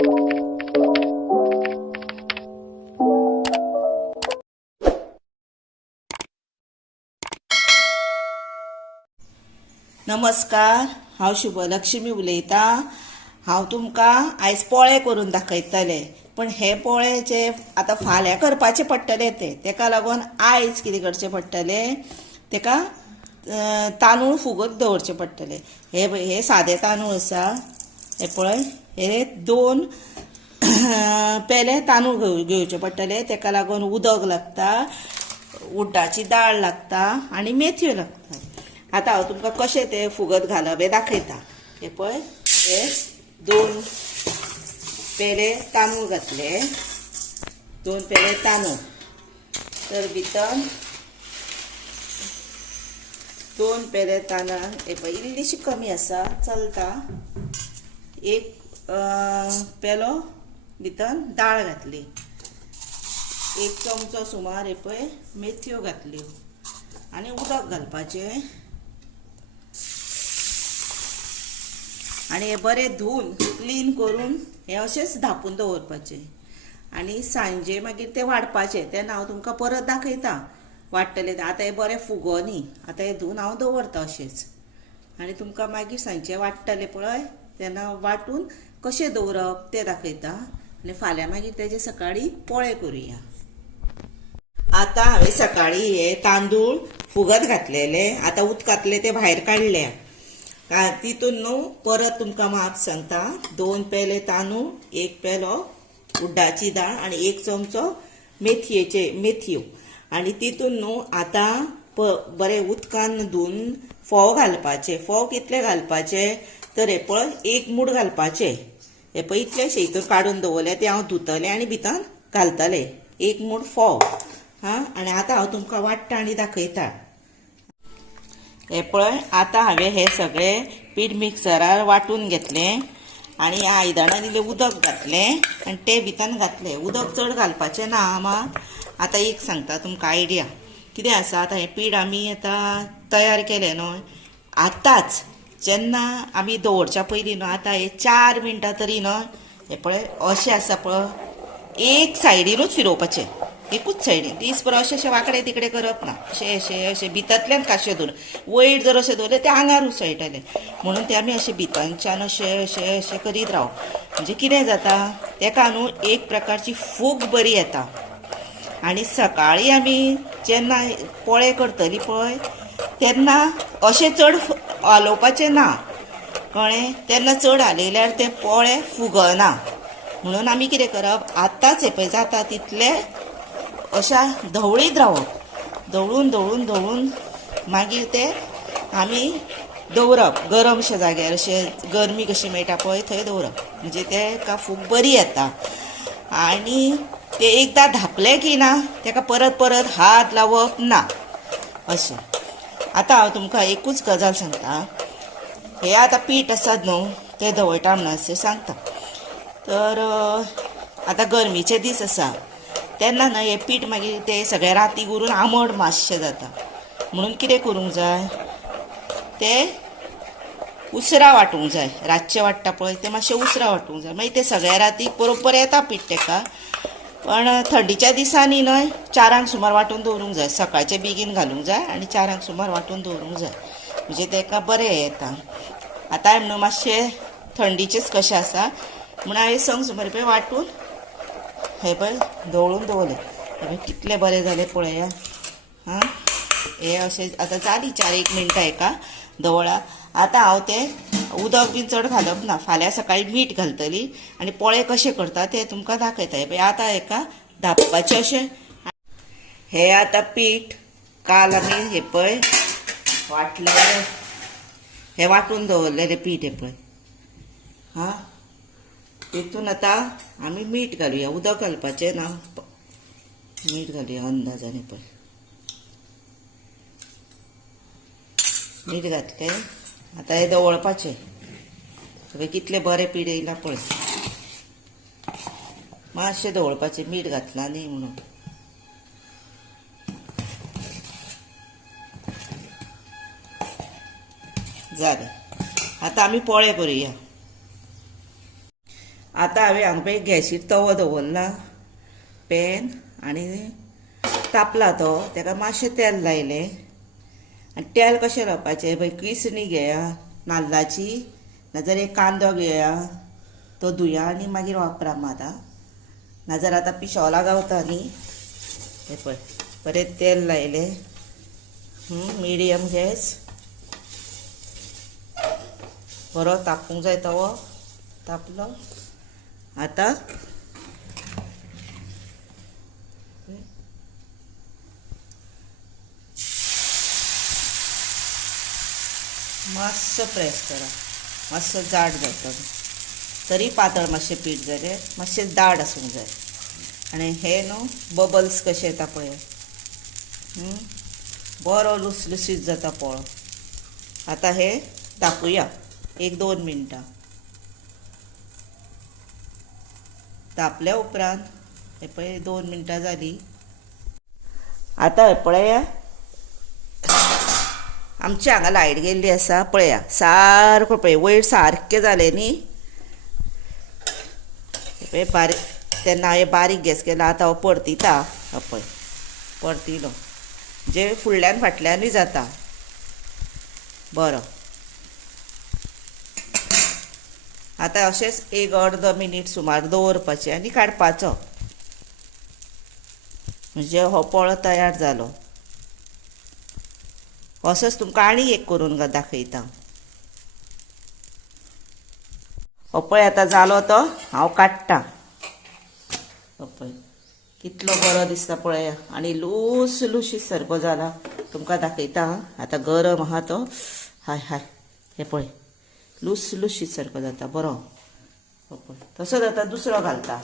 नमस्कार, हांव शुभलक्ष्मी उलयतां। हांव तुमकां आयज पोळे करून दाखयतलें, पण हे पोळे जे आतां फाल्यां करपाचे पडटले तेका लागून आयज कितें करचें पडटलें, तेका तांदूळ फुगत दवरचे पडटले। हे सादे तांदूळ आसा, हे पळय, हे 2 पेले तांदूळ घेवचे पडटले। तेका लागून उदक लागता, उड्डाची दाळ लागता आनी मेथयो लागता। आता हांव तुमकां कशें तें फुगत घालप हें दाखयता। हे पळय, हे 2 पेले तांदूळ घातले, 2 पेले तांदूळ, तर भितर 2 पेले तांदळान हे पळय इल्लीशी कमी आसा, चलता। 1 पेलो भितर दाळ घातली, 1 चमचो सुमार हे पळय मेथयो घातल्यो आनी उदक घालपाचें आनी हे बरें धुवन क्लीन करून हे अशेंच धापून दवरपाचें आनी सांजे मागीर ते वाडपाचे। तेन्ना हांव तुमकां परत दाखयता वाडटले तें। आतां हे बरें फुगोनी, आतां हे धुवन हांव दवरता अशेंच आनी तुमकां मागीर सांजचे वाडटले पळय तेन्ना वाटून कशें दवरप तें दाखयता आनी फाल्यां मागीर तेजे सकाळीं पोळे करुया। आतां हांवें सकाळीं हे तांदूळ फुगत घातलेले, आतां उदकांतले ते भायर काडले। तितून न्हू परत तुमकां माप सांगता, 2 पेले तांदूळ, 1 पेलो उड्डाची दाळ आनी 1 चमचो मेथयो आनी तितून न्हू आतां बरें उदकान धुवन फोव घालपाचे। फोव कितले घालपाचे तर हे पळय 1 मूठ घालपाचे। हे पळय इतलेशे हितून काडून दवरले, ते हांव धुतलें आनी भितर घालतलें 1 मूठ फोव। आनी आतां हांव तुमकां वाडटा आनी दाखयता। हे पळय, आतां हांवें हे सगळें पीठ मिक्सरार वाटून घेतलें आनी ह्या आयदनान इल्लें उदक घातलें आनी तें भितर घातलें। उदक चड घालपाचें ना मात। आतां एक सांगता तुमकां आयडिया कितें आसा, आतां हें पीठ आमी आतां तयार केलें न्हय, आतांच जेन्ना आमी दवरच्या पयलीं न्हय, आतां हे 4 मिनटां तरी न्हय, हे पळय अशें आसा पळय, एक सायडीनूच फिरोवपाचें, एकूच सायडीन। दिसभर अशें वांकडे तिकडे करप ना, अशें भितरल्यान काशें दवरप। वयर जर अशें दवरलें तें आंगार उसळटलें, म्हणून ते आमी अशें भितरच्यान अशें करीत रावप। म्हणजे कितें जाता, तेका न्हू एक प्रकारची फूग बरी येता आनी सकाळीं आमी जेन्ना पोळे करतलीं पळय तेन्ना अशें चड हालोवपाचें ना, कळ्ळें। तेन्ना चड हालयल्यार ते पोळे फुगना, म्हणून आमी कितें करप, आतांच हे पळय जाता तितले अशा धवळीत रावप, धवळून धवळून धवळून मागीर ते आमी दवरप गरमशे जाग्यार, अशें गरमी कशी मेळटा पळय थंय दवरप, म्हणजे तेका फूग बरी येता। आनी ते एकदां धापलें की ना तेका परत परत हात लावप ना अशें। आतां हांव तुमकां एकूच गजाल सांगता, हे आतां पीठ आसात न्हू ते धवळटा म्हणून अशें सांगता, तर आतां गरमेचे दीस आसा तेन्ना न्हय हे पीठ मागीर ते सगळें रातीक उरून आंबट मातशें जाता, म्हणून कितें करूंक जाय, ते उसरा वांटूंक जाय। रातचें वाडटा पळय ते मातशें उसरा वांटूंक जाय, मागीर ते सगळ्या रातीक बरोबर येता पीठ तेका। पण थंडीच्या दिसांनी न्हय 4 सुमार वांटून दवरूंक जाय, सकाळचें बेगीन घालूंक जाय आनी 4 सुमार वांटून दवरूंक जाय, म्हणजे तेका बरें येता। आतां न्हू मातशें थंडीचेच कशें आसा म्हूण हांवें संक सुमार पळय वांटून हे पळय दवळून दवरलें। हे पळय कितले बरें जालें पळया। हे अशें आतां जालीं 4-1 मिनटां हेका दवळा। आतां हांव तें उदक बीन चड घालप ना, फाल्यां सकाळीं मीठ घालतलीं आनी पोळे कशे करता ते तुमकां दाखयता। हे पळय आतां हेका धापपाचें अशें। हे आतां पीठ काल आमी हे पळय वाटलेलें, हे वाटून दवरलेलें पीठ हे पळय। तितून आतां आमी मीठ घालुया, उदक घालपाचें ना, मीठ घालुया अंदाजान। पळय मीठ घातलें, आतां हे दवळपाचें। पळय कितलें बरें पीठ येयलां पळय, मातशें दवळपाचें मीठ घातलां न्ही म्हणून। जालें, आतां आमी पोळे करुया। आतां हांवें हांगा पळय गॅसीर तवो दवरला पॅन आनी तापला तो ताका मातशें तेल लायलें आनी तेल कशें लावपाचें पळय किसणी घेया नाल्लाची नाजाल्यार एक कांदो घेया तो धुया आनी मागीर वापरा मात नाजाल्यार आतां पिशॉला गावता न्ही हें पळय बरें तेल लायलें मिडियम गॅस बरो तापूंक जाय तवो तापलो आतां मातसो प्रेस करा मातसो जाड जाता तरी पातळ मातशें पीठ जालें मातशें दाट आसूंक जाय आनी हे न्हू बबल्स कशे येता पळय बरो लुसलुसीत जाता पोळो आतां हे तापूया 1-2 मिनटां तापल्या उपरांत हे पळय 2 मिनटां जालीं आतां हे पळया आमच्या हांगा लायट गेल्ली आसा पळया सारको पळय वयर सारकें जालें न्ही पळय बारीक तेन्ना हांवें बारीक गॅस केला आतां हांव परतिता पळय परतिलो जे फुडल्यान फाटल्यानूय जाता बरो आतां अशेंच 1-अर्द मिनीट सुमार दवरपाचें आनी काडपाचो म्हणजे हो पोळो तयार जालो असोच तुमकां आनी एक करून दाखयता हो पळय आतां जालो तो हांव काडटां हो पळय कितलो बरो दिसता पळया आनी लुसलुशीत सारको जाला तुमकां दाखयता आतां गरम आहा तो हाय हाय हे पळय लुसलुशीत सारको जाता बरो हो पळय तसोच आतां दुसरो घालता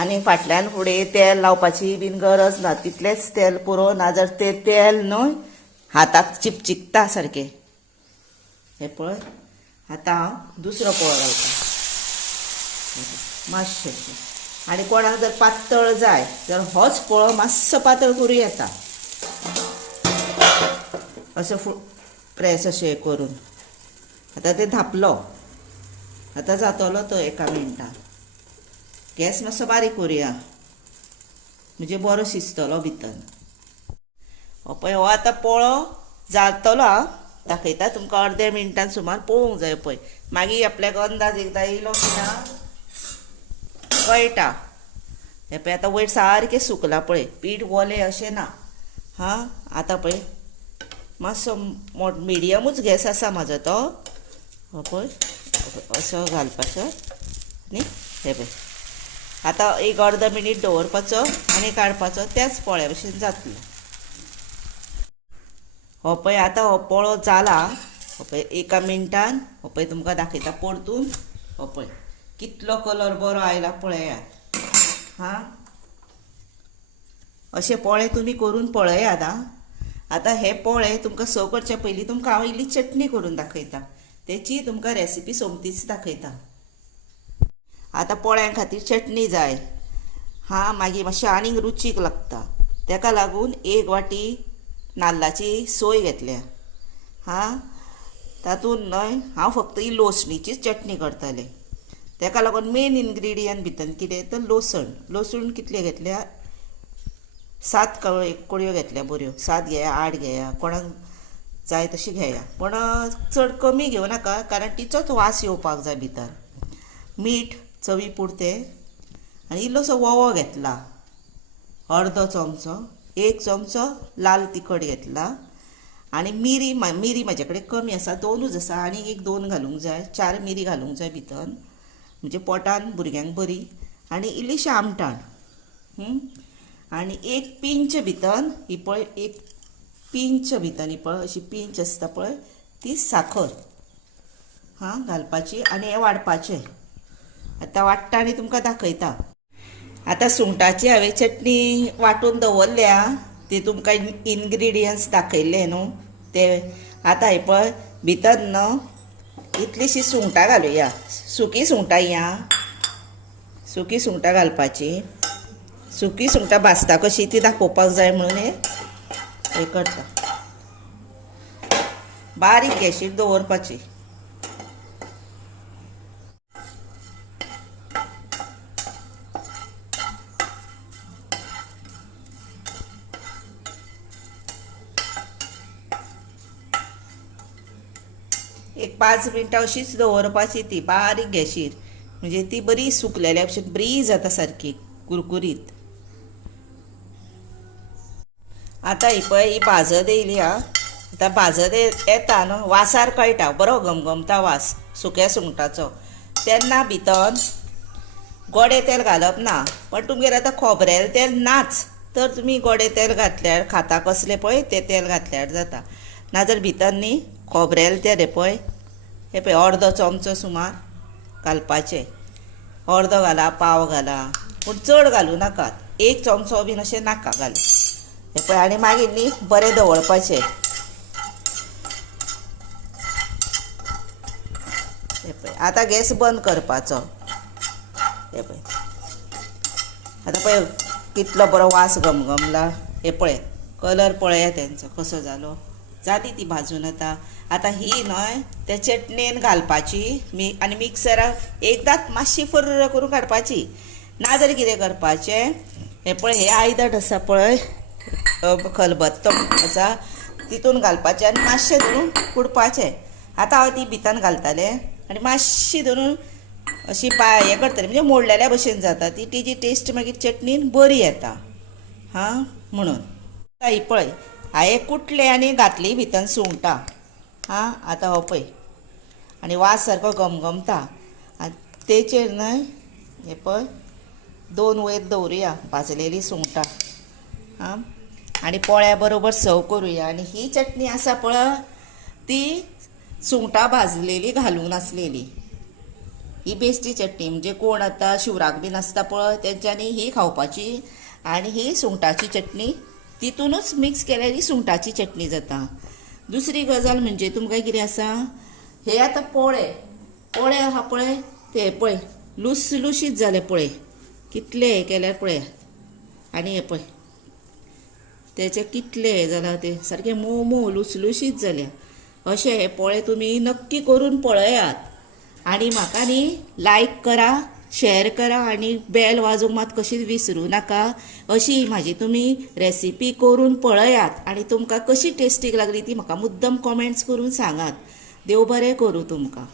आनी फाटल्यान फुडें तेल लावपाची बीन गरज ना तितलेंच तेल पुरो नाजाल्यार तें तेल न्हय हाताक चिपचिकता सारकें हे पळय आतां हांव दुसरो पोळो घालता मातशें आनी कोणाक जर पातळ जाय जाल्यार होच पोळो मातसो पातळ करूं येता असो प्रेस अशें करून आतां तें धापलो आतां जातलो तो 1 मिनटान गॅस मातसो बारीक करुया म्हणजे बरो शिजतलो भितर हो पळय हो आतां पोळो जातलो हांव दाखयता तुमकां अर्दे मिनटान सुमार पळोवंक जाय पळय मागीर आपल्याक अंदाज एकदां येयलो की ना कळटा हे पळय आतां वयर सारकें सुकलां पळय पीठ वलें अशें ना हां आतां पळय मातसो मिडियमूच गॅस आसा म्हाजो तो हो पळय असो घालपाचो न्ही हे पळय आतां 1-अर्द मिनीट दवरपाचो आनी काडपाचो त्याच पोळ्या भशेन जातलो हो पळय आतां हो पोळो जाला हो पळय 1 मिनटान हो पळय तुमकां दाखयता परतून हो पळय कितलो कलर बरो आयला पळयात हां अशें पोळे तुमी करून पळयात आतां हे पोळे तुमकां सर्व करचे पयलीं तुमकां हांव इल्ली चटणी करून दाखयता तेची तुमकां रेसिपी सोमतीच दाखयता आतां पोळ्यां खातीर चटणी जाय हां मागीर मातशें आनीक रुचीक लागता तेका लागून 1 वाटी नाल्लाची सोय घेतल्या हां तातूंत न्हय हांव फक्त ही लोसणीचीच चटणी करतलें तेका लागून मेन इन्ग्रेडियंट भितर कितें तर लसूण कितले घेतल्या 7 कोडयो घेतल्या बऱ्यो 7 घेया 8 घेया कोणाक जाय तशी घेया पण चड कमी घेवं नाका कारण तिचोच वास येवपाक जाय भितर मीठ चवी पुरतें आनी इल्लोसो वोवो घेतला अर्दो चमचो 1 चमचो लाल तिखट घेतला आनी मिरी म्हाजे कडेन कमी आसा 2च आसा आनी 1-2 घालूंक जाय 4 मिरी घालूंक जाय भितर म्हणजे पोटान भुरग्यांक बरी आनी इल्लीशी आमटाण आनी 1 पिंच भितर ही पळय 1 पिंच भितर ही पळय अशी पिंच आसता पळय ती साखर हां घालपाची आनी हें वाडपाचें आतां वाडटा आनी तुमकां दाखयता आतां सुंगटाची हांवें चटणी वाटून दवरल्या ती तुमकां इन्ग्रेडियंट्स दाखयल्ले न्हू ते आतां हे पळय भितर न्हू इतलीशी सुंगटां घालुया सुकी सुंगटां ही सुकी सुंगटां घालपाची सुकी सुंगटां भाजता कशी ती दाखोवपाक जाय म्हणून हे करता बारीक गॅसीर दवरपाची एक 5 मिनटां अशीच दवरपाची ती बारीक गॅशीर, म्हणजे ती बरी सुकलेल्या भशेन बरी जाता सारकी कुरकुरीत. आतां ही पळय ही भाजत येयली आं. आतां भाजत येता न्हू, वासार कळटा बरो घमघमता वास सुक्या सुंगटाचो. तेन्ना भितर गोडे तेल घालप ना, पण तुमगेर आतां खोबरेल तेल नाच तर तुमी गोडे तेल घातल्यार खाता कसलें पळय तें तेल घातल्यार जाता. नाजाल्यार भितर न्ही खोबरेल तेल हे पळय अर्दो चमचो सुमार घालपाचें. अर्दो घाला, पाव घाला, पूण चड घालूं नाकात. 1 चमचो बीन अशें नाका घालूं. हे पळय आनी मागीर न्ही बरें दवरपाचें. हे पळय आतां गॅस बंद करपाचो. हे पळय आतां पळय कितलो बरो वास घमघमला. हे पळय कलर पळया तेंचो कसो जालो. जाली ती भाजून. आतां ही न्हय ते चटणेन घालपाची आनी मिक्सराक एकदांच मातशी फर्र करून काडपाची. नाजाल्यार कितें करपाचें, हे पळय हे आयदट आसा पळय खलबत्तो आसा तितून घालपाचें आनी मातशें धरून कुडपाचें. आतां हांव ती भितर घालतालें आनी मातशी धरून अशी हें करतलें, म्हणजे मोडलेल्या भशेन जाता ती. तिजी टेस्ट मागीर चटणीन बरी येता हां म्हणून. ही पळय हांवें कुटलें आनी घातली भितर सुंगटां हां. आतां हो पळय आनी वास सारको घमघमता. आनी तेचेर न्हय हे पळय 2 वयर दवरुया भाजलेलीं सुंगटां हां. आनी पोळ्या बरोबर सर्व करुया. आनी ही चटणी आसा पळय ती सुंगटां भाजलेली घालून आसलेली. ही बेश्टी चटणी, म्हणजे कोण आतां शिवराक बीन आसता पळय तेंच्यांनी ही खावपाची. आनी ही सुंगटाची चटणी तितूनच मिक्स केलेली सुंगटाची चटणी जाता. दुसरी गजाल म्हणजे तुमकां कितें आसा, हे आतां पोळे आहा पळय ते पळय लुसलुशीत जाले पळय, कितले हे केल्यार पळय. आनी हे पळय तेचे कितले हे जाला, ते सारके मोव मोव लुसलुशीत जाल्या. अशे हे पोळे तुमी नक्की करून पळयात. आनी म्हाका न्ही लायक करा, शेअर करा आनी बेल वाजोवंक मात कशीच विसरूं नाका. अशी म्हाजी तुमी रेसिपी करून पळयात आनी तुमकां कशी टेस्टीक लागली ती म्हाका मुद्दम कॉमेंट्स करून सांगात. देव बरें करूं तुमकां.